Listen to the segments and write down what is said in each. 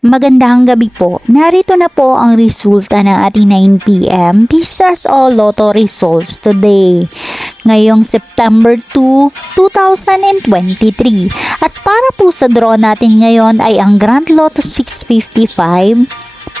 Magandang gabi po. Narito na po ang resulta ng ating 9 p.m. Pisas o Lotto results today. Ngayong September 2, 2023. At para po sa draw natin ngayon ay ang Grand Lotto 655,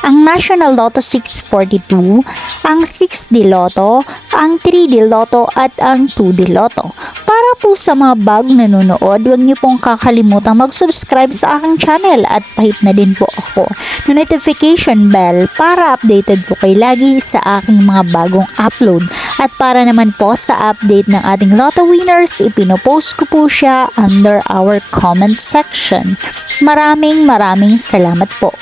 ang National Lotto 642, ang 6D Lotto, ang 3D Lotto at ang 2D Lotto. Para po sa mga bagong nanonood, huwag niyo pong kakalimutang mag-subscribe sa aking channel at pahit na din po ako ng notification bell para updated po kayo lagi sa aking mga bagong upload. At para naman po sa update ng ating Lotto winners, ipinopost ko po siya under our comment section. Maraming salamat po.